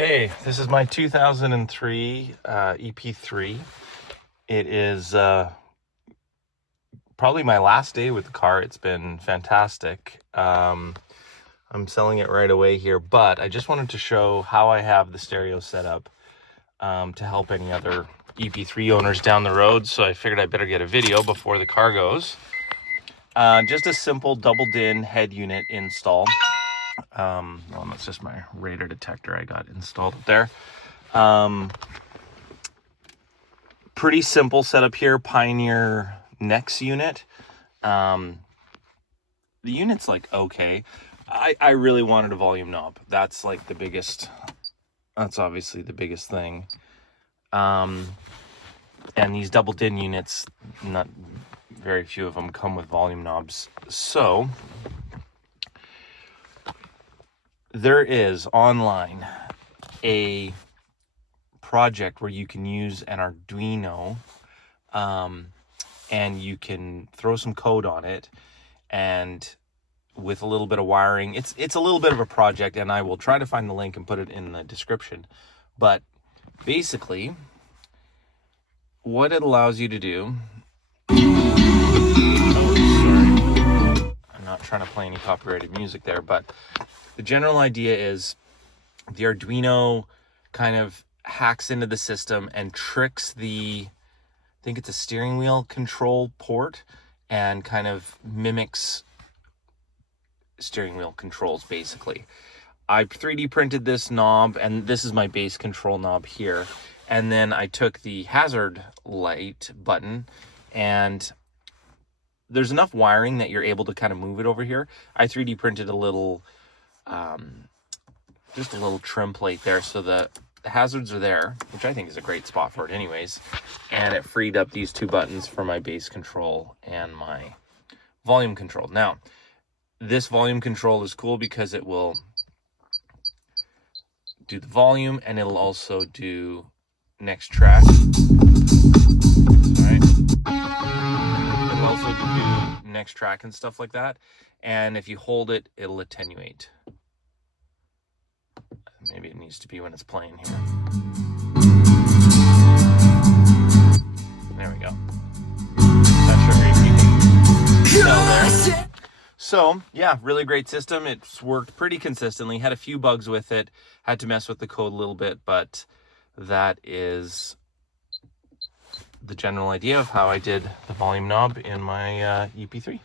Okay, this is my 2003 EP3. It is probably my last day with the car. It's been fantastic. I'm selling it right away here, but I just wanted to show how I have the stereo set up to help any other EP3 owners down the road. So I figured I better get a video before the car goes. Just a simple double DIN head unit install. Well, that's just my radar detector I got installed up there. Pretty simple setup here. Pioneer Nex unit. The unit's like okay. I really wanted a volume knob. That's like the biggest. That's obviously the biggest thing. And these double DIN units, not very few of them come with volume knobs. So there is online a project where you can use an Arduino and you can throw some code on it, and with a little bit of wiring, it's a little bit of a project, and I will try to find the link and put it in the description. But basically what it allows you to do, I'm not trying to play any copyrighted music there, but the general idea is the Arduino kind of hacks into the system and tricks I think it's a steering wheel control port, and kind of mimics steering wheel controls basically. I 3D printed this knob, and this is my base control knob here. And then I took the hazard light button, and there's enough wiring that you're able to kind of move it over here. I 3D printed a little just a little trim plate there, so the hazards are there, which I think is a great spot for it anyways. And it freed up these two buttons for my bass control and my volume control. Now, this volume control is cool because it will do the volume, and it'll also do next track. All right. It'll also do next track and stuff like that. And if you hold it, it'll attenuate. Maybe it needs to be when it's playing here. There we go. Not sure if you can tell there. So yeah, really great system. It's worked pretty consistently. Had a few bugs with it. Had to mess with the code a little bit, but that is the general idea of how I did the volume knob in my EP3.